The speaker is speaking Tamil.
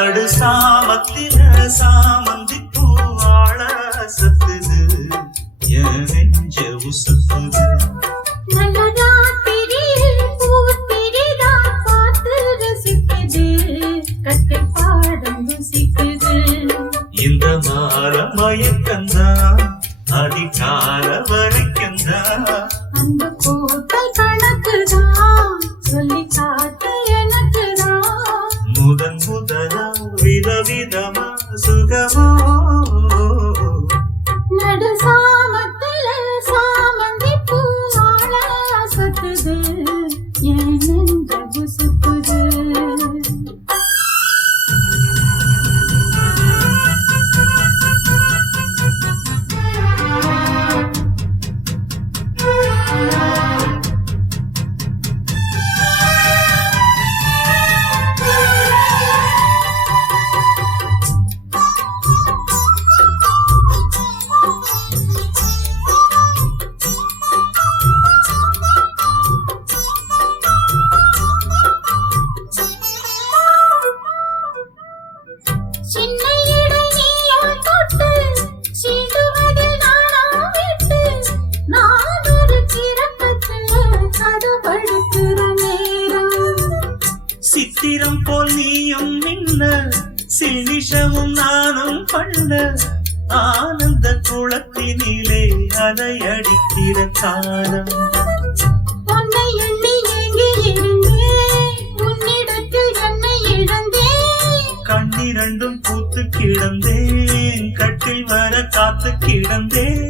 நடு சாமத்தில சாமந்தி பூவாழ சத்துது என் நெஞ்ச உசுப்புது இந்த மாற மயக்கந்தான் அடிக்கால வரைக்கந்தான் அந்த கோட்டை கணக்குதான் சொல்லி காட்டு எனக்குதான் முதன் முதலா விதவிதமா சுகமோ நடு சாமத்தில சாமந்தி பூவாழ சத்துது என் நெஞ்ச உசுப்புது சித்திரம் போல் நீயும் நின்ன சினிஷமும் நானும் பண்ண ஆனந்த குளத்தினிலே அலையடிக்கிற காலம் உன்னை எண்ணி ஏங்கி இருந்தேன் உன்னிடத்தில் என்னை இழந்தேன் கண்ணிரண்டும் பூத்து கிடந்தேன் கட்டில் வர காத்து கிடந்தேன்